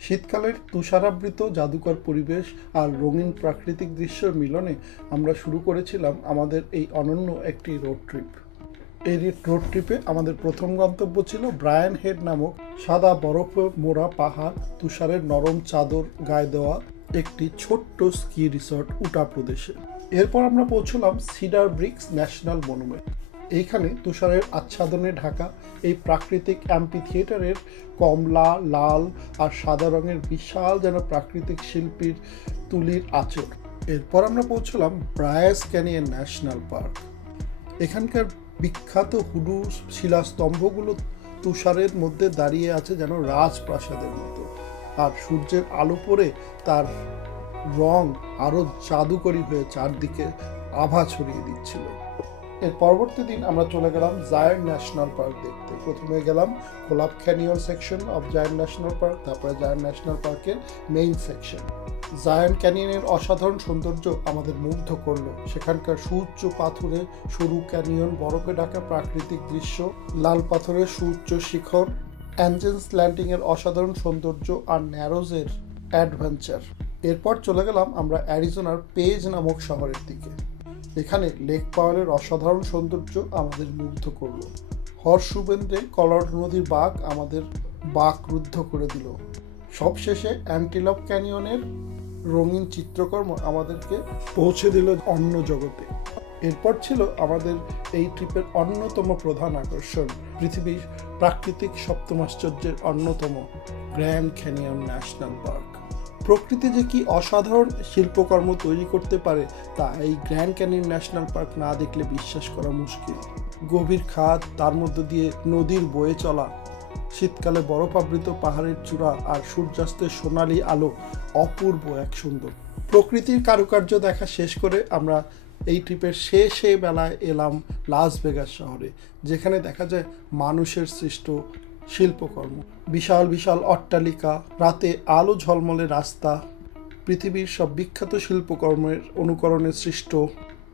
শীতকালের তুষারাবৃত জাদুকর পরিবেশ আর রঙিন প্রাকৃতিক দৃশ্যের মিলনে আমরা শুরু করেছিলাম আমাদের এই অনন্য একটি রোড ট্রিপ। এই রোড ট্রিপে আমাদের প্রথম গন্তব্য ছিল ব্রায়ান হেড নামক সাদা বরফে মোড়া পাহাড়, তুষারের নরম চাদর গায়ে দেওয়া একটি ছোট্ট স্কি রিসর্ট উটা প্রদেশে। এরপর আমরা পৌঁছলাম সিডার ব্রিক্স ন্যাশনাল মনুমেন্ট। এইখানে তুষারের আচ্ছাদনে ঢাকা এই প্রাকৃতিক অ্যাম্পি থিয়েটারের কমলা, লাল আর সাদা রঙের বিশাল যেন প্রাকৃতিক শিল্পীর তুলির আঁচড়। এরপর আমরা পৌঁছলাম ব্রায়াস ক্যানিয়ন ন্যাশনাল পার্ক। এখানকার বিখ্যাত হুডু শিলাস্তম্ভগুলো তুষারের মধ্যে দাঁড়িয়ে আছে যেন রাজপ্রাসাদের মতো, আর সূর্যের আলো পড়ে তার রং আরো জাদুকরী হয়ে চারদিকে আভা ছড়িয়ে দিচ্ছিল। এর পরবর্তী দিন আমরা চলে গেলাম জায়ান্ট ন্যাশনাল পার্ক দেখতে। প্রথমে গেলাম collab canyon section of giant national park, তারপরে জায়ান্ট ন্যাশনাল পার্কের মেইন সেকশন। জায়ান্ট ক্যানিয়নের অসাধারণ সৌন্দর্য আমাদের মুগ্ধ করলো। সেখানকার সুউচ্চ পাথরে সরু ক্যানিয়ন, বরফে ঢাকা প্রাকৃতিক দৃশ্য, লাল পাথরের সুউচ্চ শিখর, অ্যাঞ্জেলস ল্যান্ডিং এর অসাধারণ সৌন্দর্য আর ন্যারোজের অ্যাডভেঞ্চার। এরপর চলে গেলাম আমরা অ্যারিজোনার পেজ নামক শহরের দিকে। এখানে লেক পাওয়ারের অসাধারণ সৌন্দর্য আমাদের মুগ্ধ করলো। হর্ষশুভেন্দ্রে কলোরাডো নদীর বাঁক আমাদের বাকরুদ্ধ করে দিল। সবশেষে অ্যান্টিলপ ক্যানিয়নের রঙিন চিত্রকর্ম আমাদেরকে পৌঁছে দিল অন্য জগতে। এরপর ছিল আমাদের এই ট্রিপের অন্যতম প্রধান আকর্ষণ, পৃথিবীর প্রাকৃতিক সপ্তমাশ্চর্যের অন্যতম গ্র্যান্ড ক্যানিয়ন ন্যাশনাল পার্ক। প্রকৃতি যে কি অসাধারণ শিল্পকর্ম তৈরি করতে পারে তা এই গ্র্যান্ড ক্যানিয়ন ন্যাশনাল পার্ক না দেখলে বিশ্বাস করা মুশকিল। গভীর খাদ, তার মধ্য দিয়ে নদীর বয়ে চলা, শীতকালে বরফাবৃত পাহাড়ের চূড়া আর সূর্যাস্তের সোনালি আলো অপূর্ব এক সুন্দর। প্রকৃতির কারুকার্য দেখা শেষ করে আমরা এই ট্রিপের শেষে বেলায় এলাম লাস ভেগাস শহরে, যেখানে দেখা যায় মানুষের সৃষ্ট শিল্পকর্ম, বিশাল বিশাল অট্টালিকা, রাতে আলো ঝলমলে রাস্তা, পৃথিবীর সব বিখ্যাত শিল্পকর্মের অনুকরণে সৃষ্ট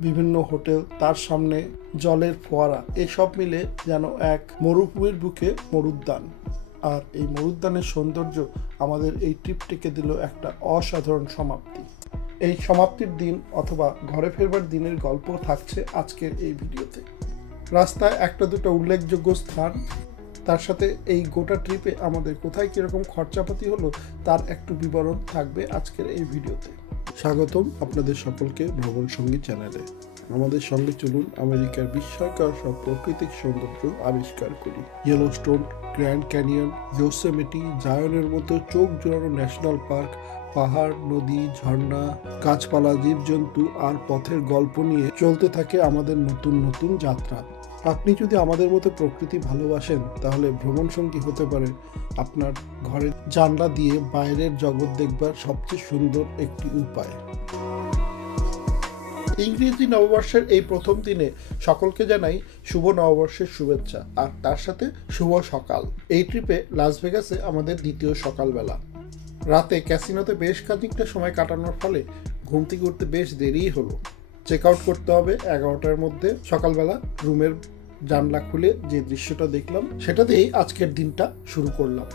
বিভিন্ন হোটেল, তার সামনে জলের ফোয়ারা, এসব মিলে যেন এক মরুভূমির বুকে মরুদ্যান। আর এই মরুদ্যানের সৌন্দর্য আমাদের এই ট্রিপটিকে দিল একটা অসাধারণ সমাপ্তি। এই সমাপ্তির দিন অথবা ঘরে ফেরবার দিনের গল্প থাকছে আজকের এই ভিডিওতে। রাস্তায় একটা দুটো উল্লেখযোগ্য স্থান, তার সাথে এই গোটা ট্রিপে আমাদের কোথায় কীরকম খরচাপাতি হলো তার একটু বিবরণ থাকবে আজকের এই ভিডিওতে। স্বাগতম আপনাদের সকলকে ভ্রমণ সঙ্গী চ্যানেলে। আমাদের সঙ্গে চলুন আমেরিকার বিস্ময়কর সব প্রাকৃতিক সৌন্দর্য আবিষ্কার করি। ইয়েলোস্টোন, গ্র্যান্ড ক্যানিয়ন, ইয়োসেমিটি, জায়নের মতো চোখ জোড়ানো ন্যাশনাল পার্ক, পাহাড়, নদী, ঝর্ণা, গাছপালা, জীবজন্তু আর পথের গল্প নিয়ে চলতে থাকে আমাদের নতুন নতুন যাত্রা। আপনি যদি আমাদের মতো প্রকৃতি ভালোবাসেন তাহলে ভ্রমণ সঙ্গী হতে পারে আপনার ঘরের জানলা দিয়ে বাইরের জগৎ দেখবার সবচেয়ে সুন্দর একটি উপায়। ইংরেজি নববর্ষের এই প্রথম দিনে সকলকে জানাই শুভ নববর্ষের শুভেচ্ছা, আর তার সাথে শুভ সকাল। এই ট্রিপে লাস ভেগাসে আমাদের দ্বিতীয় সকালবেলা। রাতে ক্যাসিনোতে বেশ খানিকটা সময় কাটানোর ফলে ঘুম থেকে উঠতে বেশ দেরিই হলো। চেক আউট করতে হবে 11টার মধ্যে। সকালবেলা রুমের জানলা খুলে যে দৃশ্যটা দেখলাম সেটা দিয়েই আজকের দিনটা শুরু করলাম।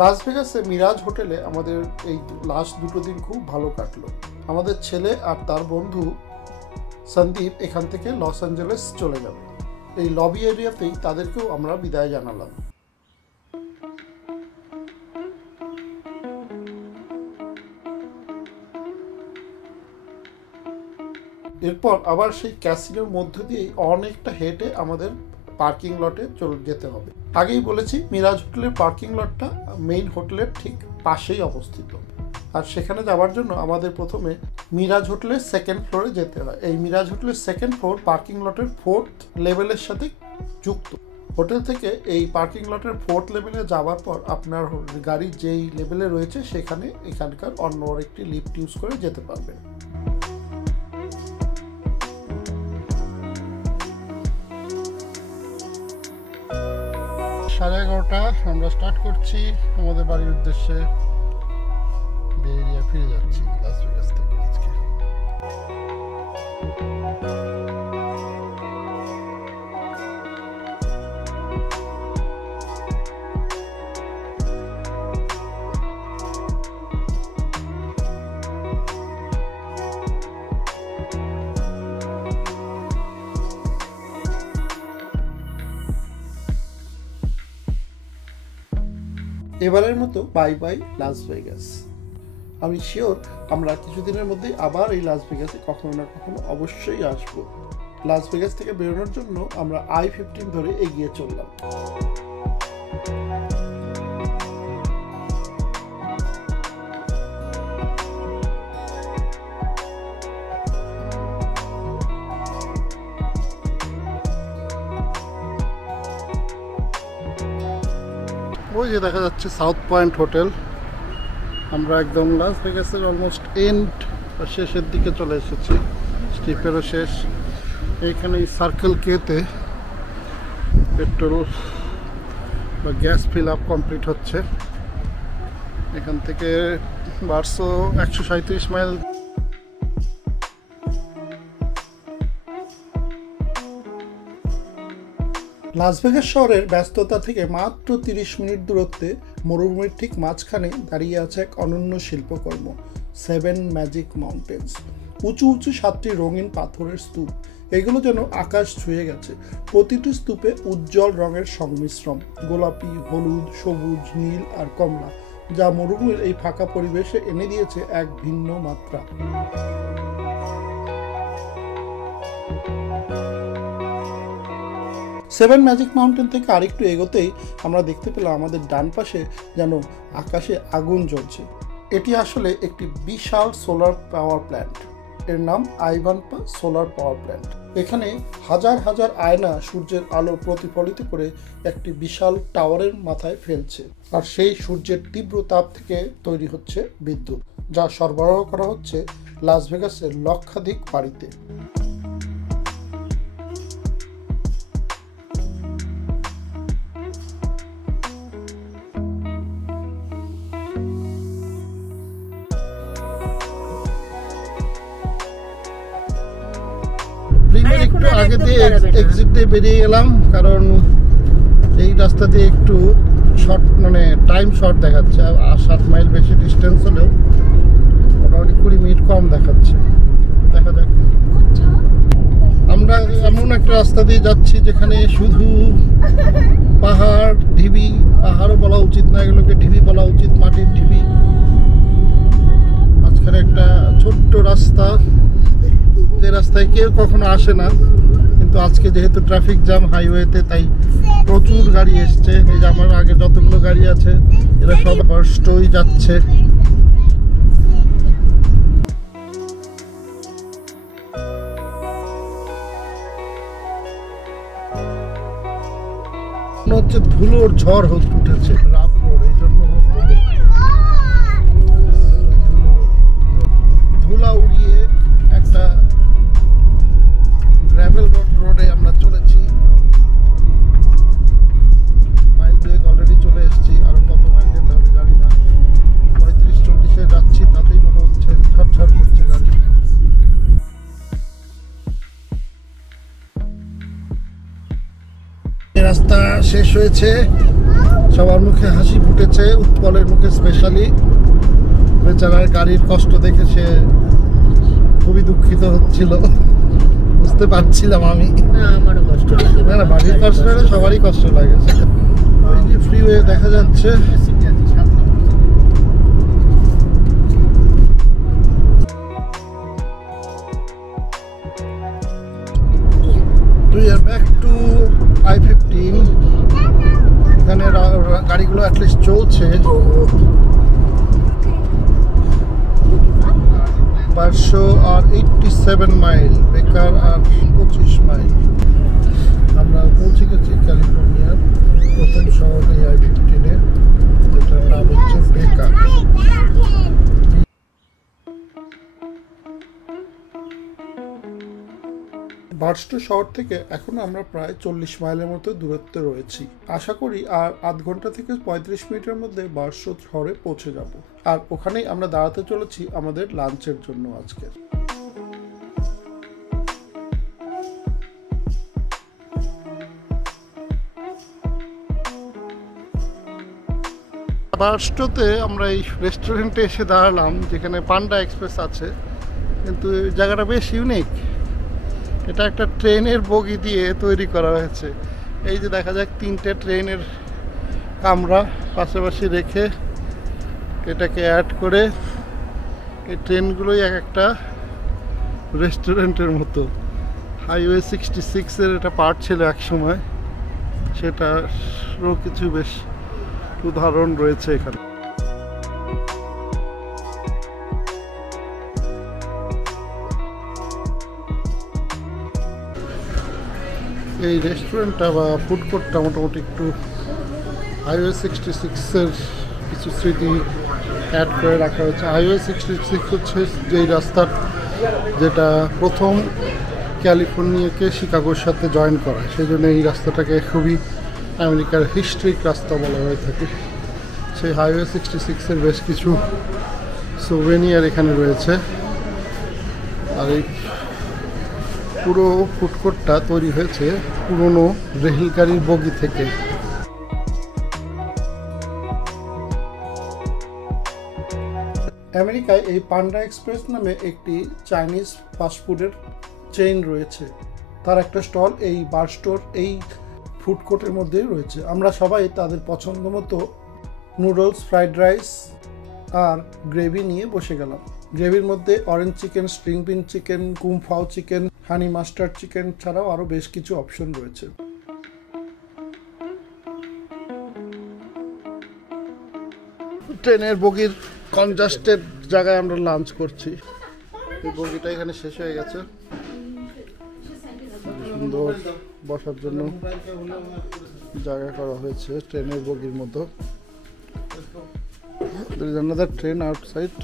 লাস ভেগাসে মিরাজ হোটেলে আমাদের এই লাস্ট দুটো দিন খুব ভালো কাটলো। আমাদের ছেলে আর তার বন্ধু সন্দীপ এখান থেকে লস অ্যাঞ্জেলেস চলে যাবে। এই লবি এরিয়াতেই তাদেরকেও আমরা বিদায় জানালাম। এরপর আবার সেই ক্যাসিনোর মধ্য দিয়েই অনেকটা হেঁটে আমাদের পার্কিং লটে চলে যেতে হবে। আগেই বলেছি মিরাজ হোটেলের পার্কিং লটটা মেইন হোটেলের ঠিক পাশেই অবস্থিত, আর সেখানে যাওয়ার জন্য আমাদের প্রথমে মিরাজ হোটেলের সেকেন্ড ফ্লোরে যেতে হয়। এই মিরাজ হোটেলের সেকেন্ড ফ্লোর পার্কিং লটের 4th লেভেলের সাথে যুক্ত। হোটেল থেকে এই পার্কিং লটের 4th লেভেলে যাওয়ার পর আপনার গাড়ি যেই লেভেলে রয়েছে সেখানে এখানকার অন্য একটি লিফট ইউজ করে যেতে পারবেন। 11:30 আমরা স্টার্ট করছি আমাদের বাড়ির উদ্দেশ্যে বেরিয়ে ফিরে যাচ্ছি লাস ভেগাস থেকে আজকে। এবারের মতো বাই বাই লাস ভেগাস। আমি শিওর আমরা কিছুদিনের মধ্যেই আবার এই লাস ভেগাসে কখনো না কখনো অবশ্যই আসবো। লাস ভেগাস থেকে বেরোনোর জন্য আমরা I-15 ধরে এগিয়ে চললাম। ওই যে দেখা যাচ্ছে সাউথ পয়েন্ট হোটেল। আমরা একদম লাস ভেগাসের অলমোস্ট এন্ড শেষের দিকে চলে এসেছি, স্ট্রিপেরও শেষ। এইখানে সার্কেল কেতে পেট্রোল বা গ্যাস ফিল আপ কমপ্লিট হচ্ছে। এখান থেকে 137 মাইল। লাস ভেগাস শহরের ব্যস্ততা থেকে মাত্র 30 মিনিট দূরত্বে মরুভূমির ঠিক মাঝখানে দাঁড়িয়ে আছে এক অনন্য শিল্পকর্ম, 7 ম্যাজিক মাউন্টেন্স। উঁচু উঁচু 7টি রঙিন পাথরের স্তূপ, এগুলো যেন আকাশ ছুঁয়ে গেছে। প্রতিটি স্তূপে উজ্জ্বল রঙের সংমিশ্রণ, গোলাপি, হলুদ, সবুজ, নীল আর কমলা, যা মরুভূমির এই ফাঁকা পরিবেশে এনে দিয়েছে এক ভিন্ন মাত্রা। সেভেন ম্যাজিক মাউন্টেন থেকে আরেকটু এগোতেই আমরা দেখতে পেলাম আমাদের ডান পাশে যেন আকাশে আগুন জ্বলছে। এটি আসলে একটি বিশাল সোলার পাওয়ার প্ল্যান্ট। এর নাম আইভানপা সোলার পাওয়ার প্ল্যান্ট। এখানে হাজার হাজার আয়না সূর্যের আলো প্রতিফলিত করে একটি বিশাল টাওয়ারের মাথায় ফেলছে, আর সেই সূর্যের তীব্র তাপ থেকে তৈরি হচ্ছে বিদ্যুৎ, যা সরবরাহ করা হচ্ছে লাস ভেগাসের লক্ষাধিক বাড়িতে। একটু আগে দিয়ে এক্সিট দিয়ে বেরিয়ে গেলাম, কারণ এই রাস্তা দিয়ে একটু শর্ট, মানে টাইম শর্ট দেখাচ্ছে। আর 7 মাইল বেশি ডিস্টেন্স হলেও মোটামুটি 20 মিনিট কম দেখাচ্ছে। দেখা যাক। আমরা এমন একটা রাস্তা দিয়ে যাচ্ছি যেখানে শুধু পাহাড়, ঢিবি। পাহাড়ও বলা উচিত না, এগুলোকে ঢিবি বলা উচিত, মাটির ঢিবি। মাঝখানে একটা ছোট্ট রাস্তা, যে রাস্তায় কেউ কখনো আসে না, কিন্তু আজকে যেহেতু ট্রাফিক জ্যাম হাইওয়েতে, তাই প্রচুর গাড়ি এসছে। এই যে আমার আগে যতগুলো গাড়ি আছে এরা সব বার্স্টই যাচ্ছে। মনে হচ্ছে ধুলোর ঝড় উঠেছে রাত রোড, এই জন্য ধুলা উড়িয়ে একটা গ্র্যাভেল রোডে আমরা চলেছি। মাইল দুয়েক অলরেডি চলে এসেছি, আরো কত মাইল যেতে হবে জানি না। 35-40-এ যাচ্ছি, তাতেই মনে হচ্ছে ঝরঝর করছে গাড়ি। রাস্তা শেষ হয়েছে, সবার মুখে হাসি ফুটেছে, উৎপলের মুখে স্পেশালি। বেচারার গাড়ির কষ্ট দেখে সে খুবই দুঃখিত হচ্ছিল, বুঝতে পারছিলাম আমি। আমারও কষ্ট লাগে, না বাড়ির কষ্ট লাগে, সবারই কষ্ট লাগে। ওই যে ফ্রিওয়ে দেখা যাচ্ছে। We are back to I-15। এখানে গাড়িগুলো অ্যাটলিস্ট চলছে। 587 মাইল, বেকার আর 25 মাইল। আমরা পৌঁছে গেছি ক্যালিফোর্নিয়ার প্রথম শহর এই I-15-এ, যেটার নাম হচ্ছে বেকার। বার্স্টো শহর থেকে এখন আমরা প্রায় 40 মাইলের মতো দূরত্বে রয়েছি। আশা করি আর আধ ঘন্টা থেকে 35 মিনিটের মধ্যে বার্স্টো শহরে পৌঁছে যাব। আর ওখানেই আমরা দাঁড়াতে চলেছি আমাদের লাঞ্চের জন্য আজকের। বার্স্টোতে আমরা এই রেস্টুরেন্টে এসে দাঁড়ালাম যেখানে পান্ডা এক্সপ্রেস আছে, কিন্তু জায়গাটা বেশ ইউনিক। এটা একটা ট্রেনের বগি দিয়ে তৈরি করা হয়েছে। এই যে দেখা যায় 3টে ট্রেনের কামরা পাশাপাশি রেখে এটাকে অ্যাড করে এই ট্রেনগুলোই এক একটা রেস্টুরেন্টের মতো। হাইওয়ে 66-এর এটা পার্ট ছিল এক সময়, সেটারও কিছু বেশ উদাহরণ রয়েছে এখানে। এই রেস্টুরেন্টটা বা ফুড কোর্টটা মোটামুটি একটু হাইওয়ে 66-এর কিছু স্মৃতি অ্যাড করে রাখা হয়েছে। হাইওয়ে 66 হচ্ছে যেই রাস্তার যেটা প্রথম ক্যালিফোর্নিয়াকে শিকাগোর সাথে জয়েন করা, সেই জন্য এই রাস্তাটাকে খুবই আমেরিকার হিস্ট্রিক রাস্তা বলা হয়ে থাকে। সেই হাইওয়ে 66-এর বেশ কিছু সোভেনিয়ার এখানে রয়েছে। আর এই পুরো ফুড কোর্টটা তৈরি হয়েছে পুরনো রেলগাড়ির বগি থেকে। আমেরিকায় এই পান্ডা এক্সপ্রেস নামে একটি চাইনিজ ফাস্টফুডের চেইন রয়েছে। তার একটা স্টল এই বার্স্টোর এই ফুড কোর্টের মধ্যেই রয়েছে। আমরা সবাই তাদের পছন্দ মতো নুডলস, ফ্রাইড রাইস আর গ্রেভি নিয়ে বসে গেলাম। গ্রেভির মধ্যে orange chicken, spring bean chicken, kung pao chicken, honey mustard chicken ছাড়াও আরও বেশ কিছু অপশন রয়েছে। ট্রেনের বগির কনজাস্টেড জায়গায় আমরা লাঞ্চ করছি। এই বগিটা এখানে শেষ হয়ে গেছে। সুন্দর বসার জন্য জায়গা করা হয়েছে ট্রেনের বগির মতো। There is another train outside.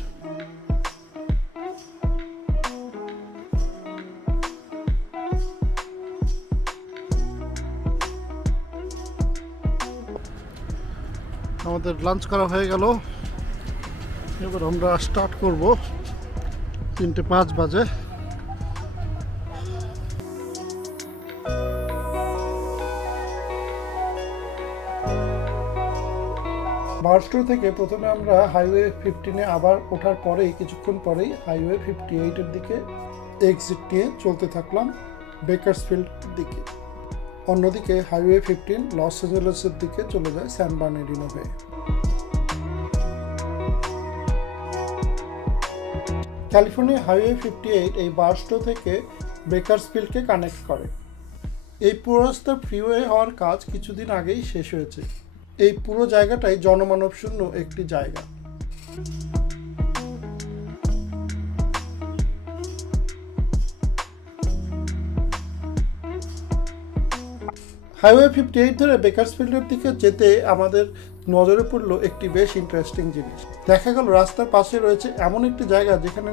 আমাদের লাঞ্চ করা হয়ে গেল। এবার আমরা স্টার্ট করব। 3:05 বাজে। বার্স্টো থেকে প্রথমে আমরা হাইওয়ে 15-এ আবার ওঠার পরেই কিছুক্ষণ পরেই হাইওয়ে 58-এর দিকে এক্সিট নিয়ে চলতে থাকলাম বেকার্সফিল্ড দিকে। অন্যদিকে হাইওয়ে 15 লস অ্যাঞ্জেলেসের দিকে চলে যায় স্যান বার্নার্ডিনো হয়ে। ক্যালিফোর্নিয়া হাইওয়ে 58 এই বার্স্টো থেকে বেকার্সফিল্ডকে কানেক্ট করে। এই পুরো রাস্তার ফ্রিওয়ে হওয়ার কাজ কিছুদিন আগেই শেষ হয়েছে। এই পুরো জায়গাটাই জনমানব শূন্য একটি জায়গা। হাইওয়ে 58 ধরে বেকার্সফিল্ডের দিকে যেতে আমাদের নজরে পড়লো একটি বেশ ইন্টারেস্টিং জিনিস। দেখা গেল রাস্তার পাশে রয়েছে এমন একটি জায়গা যেখানে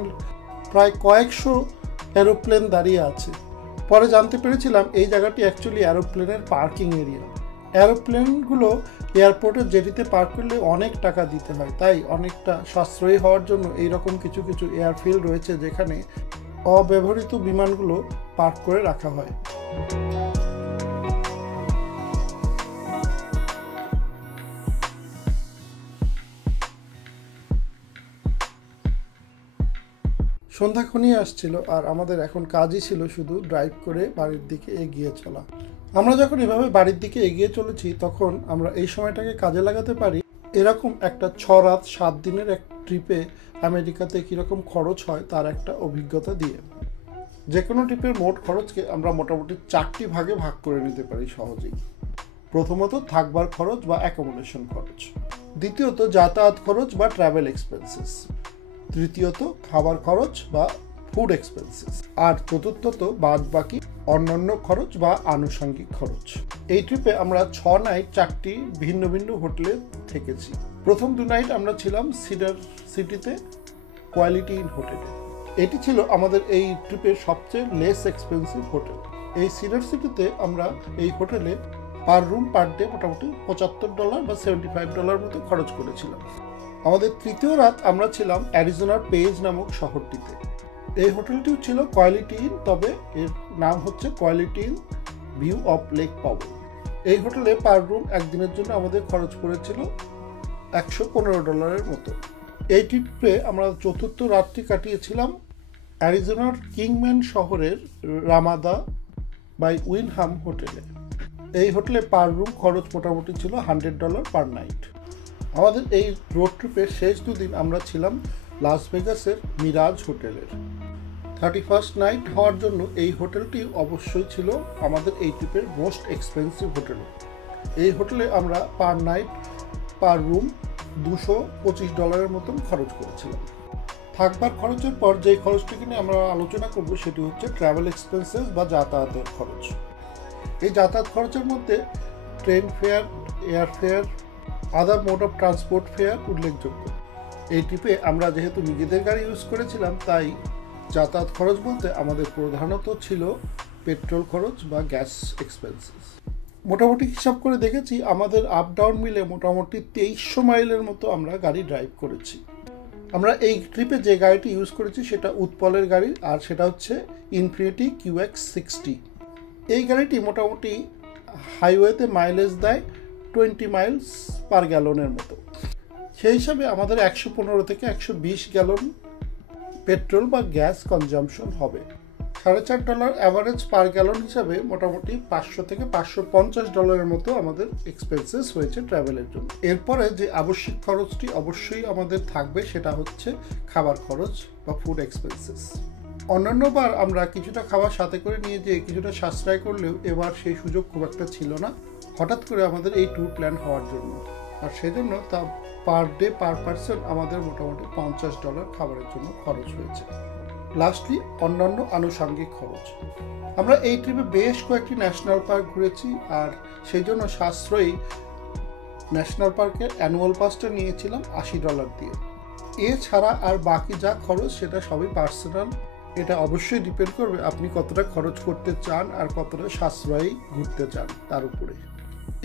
প্রায় কয়েকশো এরোপ্লেন দাঁড়িয়ে আছে। পরে জানতে পেরেছিলাম এই জায়গাটি অ্যাকচুয়ালি এরোপ্লেনের পার্কিং এরিয়া। এরোপ্লেনগুলো এয়ারপোর্টের জেটিতে পার্ক করলে অনেক টাকা দিতে হয়, তাই অনেকটা সাশ্রয়ী হওয়ার জন্য এইরকম কিছু কিছু এয়ারফিল্ড রয়েছে যেখানে অব্যবহৃত বিমানগুলো পার্ক করে রাখা হয়। সন্ধ্যা ঘনিয়ে আসছিল আর আমাদের এখন কাজই ছিল শুধু ড্রাইভ করে বাড়ির দিকে এগিয়ে চলা। আমরা যখন এভাবে বাড়ির দিকে এগিয়ে চলেছি তখন আমরা এই সময়টাকে কাজে লাগাতে পারি এরকম একটা 6 রাত 7 দিনের এক ট্রিপে আমেরিকাতে কীরকম খরচ হয় তার একটা অভিজ্ঞতা দিয়ে। যে কোনো ট্রিপের মোট খরচকে আমরা মোটামুটি 4টি ভাগে ভাগ করে নিতে পারি সহজেই। প্রথমত থাকবার খরচ বা অ্যাকোমোডেশন খরচ, দ্বিতীয়ত যাতায়াত খরচ বা ট্রাভেল এক্সপেন্সেস, তৃতীয়ত খাবার খরচ বা ফুড এক্সপেন্সেস, আর চতুর্থত বাদ বাকি অন্যান্য খরচ বা আনুষঙ্গিক খরচ। এই ট্রিপে আমরা 6 নাইট 4টি ভিন্ন ভিন্ন হোটেলে থেকেছি। প্রথম 2 নাইট আমরা ছিলাম সিডার সিটিতে কোয়ালিটি ইন হোটেলে। এটি ছিল আমাদের এই ট্রিপের সবচেয়ে লেস এক্সপেন্সিভ হোটেল। এই সিডার সিটিতে আমরা এই হোটেলে পার রুম পার ডে মোটামুটি $75 বা $75 মতো খরচ করেছিলাম। আমাদের তৃতীয় রাত আমরা ছিলাম অ্যারিজোনার পেজ নামক শহরটিতে। এই হোটেলটিও ছিল কোয়ালিটি ইন, তবে এর নাম হচ্ছে quality in view of lake Powell. এই হোটেলে পার রুম একদিনের জন্য আমাদের খরচ পড়েছিল $115 মতো। এই ট্রিপে আমরা চতুর্থ রাতটি কাটিয়েছিলাম অ্যারিজোনার কিংম্যান শহরের রামাদা বাই উইনহাম হোটেলে। এই হোটেলে পার রুম খরচ মোটামুটি ছিল $100 পার নাইট। আমাদের এই রোড ট্রিপের শেষ দুদিন আমরা ছিলাম লাস ভেগাসের মিরাজ হোটেলের। 31st নাইট হওয়ার জন্য এই হোটেলটি অবশ্যই ছিল আমাদের এই ট্রিপের মোস্ট এক্সপেন্সিভ হোটেল। এই হোটেলে আমরা পার নাইট পার রুম $225 মতন খরচ করেছিলাম। থাকবার খরচের পর যেই খরচটিকে নিয়ে আমরা আলোচনা করব সেটি হচ্ছে ট্রাভেল এক্সপেন্সেস বা যাতায়াতের খরচ। এই যাতায়াত খরচের মধ্যে train fair, air fair, other mode of transport fair উল্লেখযোগ্য। এই ট্রিপে আমরা যেহেতু নিজেদের গাড়ি ইউজ করেছিলাম, তাই যাতায়াত খরচ বলতে আমাদের প্রধানত ছিল পেট্রোল খরচ বা গ্যাস এক্সপেন্সেস। মোটামুটি হিসাব করে দেখেছি আমাদের আপ ডাউন মিলে মোটামুটি 2300 মাইলের মতো আমরা গাড়ি ড্রাইভ করেছি। আমরা এই ট্রিপে যে গাড়িটি ইউজ করেছি সেটা উৎপলের গাড়ি, আর সেটা হচ্ছে ইনফিনিটি QX60। এই গাড়িটি মোটামুটি হাইওয়েতে মাইলেজ দেয় 20 মাইলস পার গ্যালনের মতো। সেই হিসাবে আমাদের 115 থেকে 120 গ্যালন পেট্রোল বা গ্যাস কনজাম্পশন হবে। $4.5 অ্যাভারেজ পার গ্যালন হিসাবে মোটামুটি $500 থেকে $550 মতো আমাদের এক্সপেন্সেস হয়েছে ট্রাভেলের জন্য। এরপরে যে আবশ্যিক খরচটি অবশ্যই আমাদের থাকবে সেটা হচ্ছে খাবার খরচ বা ফুড এক্সপেন্সেস। অন্যান্যবার আমরা কিছুটা খাবার সাথে করে নিয়ে যেয়ে কিছুটা সাশ্রয় করলেও এবার সেই সুযোগ খুব একটা ছিল না, হঠাৎ করে আমাদের এই ট্যুর প্ল্যান হওয়ার জন্য। আর সেজন্য তা পার ডে পার পার্সন আমাদের মোটামুটি $50 খাবারের জন্য খরচ হয়েছে। লাস্টলি অন্যান্য আনুষঙ্গিক খরচ। আমরা এই ট্রিপে বেশ কয়েকটি ন্যাশনাল পার্ক ঘুরেছি, আর সেই জন্য সাশ্রয়ী ন্যাশনাল পার্কের অ্যানুয়াল পাসটা নিয়েছিলাম $80 দিয়ে। এছাড়া আর বাকি যা খরচ সেটা সবই পার্সোনাল। এটা অবশ্যই ডিপেন্ড করবে আপনি কতটা খরচ করতে চান আর কতটা সাশ্রয়ী ঘুরতে চান তার উপরে।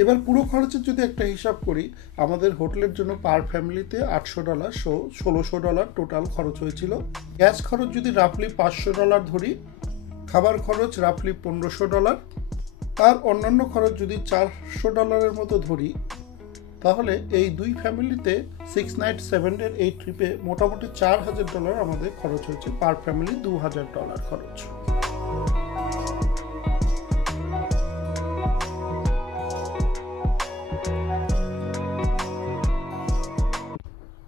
এবার পুরো খরচের যদি একটা হিসাব করি, আমাদের হোটেলের জন্য পার ফ্যামিলিতে $800, $1600 টোটাল খরচ হয়েছিল। গ্যাস খরচ যদি রাফলি $500 ধরি, খাবার খরচ রাফলি $1500, আর অন্যান্য খরচ যদি $400 মতো ধরি, তাহলে এই দুই ফ্যামিলিতে 6 নাইট 7 ডের এই ট্রিপে মোটামুটি $4000 আমাদের খরচ হয়েছে। পার ফ্যামিলি $2000 খরচ।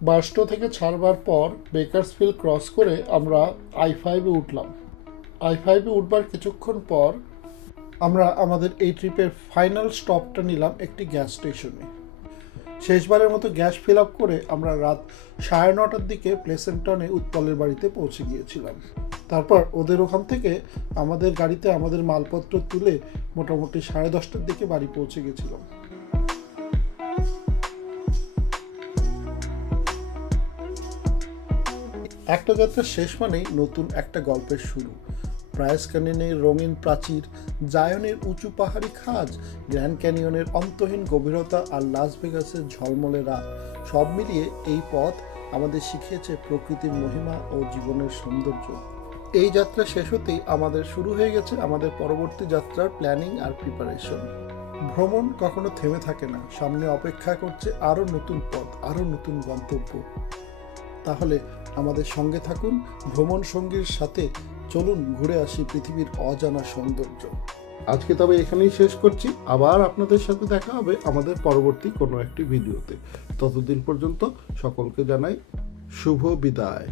22 থেকে ছাড়বার পর বেকারসফিল্ড ক্রস করে আমরা I-5-এ উঠলাম। I-5-এ উঠবার কিছুক্ষণ পর আমরা আমাদের এই ট্রিপের ফাইনাল স্টপটা নিলাম একটি গ্যাস স্টেশনে। শেষবারের মতো গ্যাস ফিল আপ করে আমরা রাত 9:30টার দিকে প্লেসেন্টনে উৎপলের বাড়িতে পৌঁছে গিয়েছিলাম। তারপর ওদের ওখান থেকে আমাদের গাড়িতে আমাদের মালপত্র তুলে মোটামুটি 10:30টার দিকে বাড়ি পৌঁছে গেছিলাম। একটা যাত্রার শেষ মানেই নতুন একটা গল্পের শুরু। ব্রায়াস ক্যানিয়নের রঙিন প্রাচীর, জায়নের উঁচু পাহাড়ি খাজ, গ্র্যান্ড ক্যানিয়নের অন্তহীন গভীরতা আর লাস ভেগাসের ঝলমলে রাত, সব মিলিয়ে এই পথ আমাদের শিখিয়েছে প্রকৃতির মহিমা ও জীবনের সৌন্দর্য। এই যাত্রা শেষ হতেই আমাদের শুরু হয়ে গেছে আমাদের পরবর্তী যাত্রার প্ল্যানিং আর প্রিপারেশন। ভ্রমণ কখনো থেমে থাকে না, সামনে অপেক্ষা করছে আরও নতুন পথ, আরও নতুন গন্তব্য। তাহলে আমাদের সঙ্গে থাকুন, ভ্রমণ সঙ্গীর সাথে চলুন ঘুরে আসি পৃথিবীর অজানা সৌন্দর্য। আজকে তবে এখানেই শেষ করছি, আবার আপনাদের সাথে দেখা হবে আমাদের পরবর্তী কোনো একটি ভিডিওতে। ততদিন পর্যন্ত সকলকে জানাই শুভ বিদায়।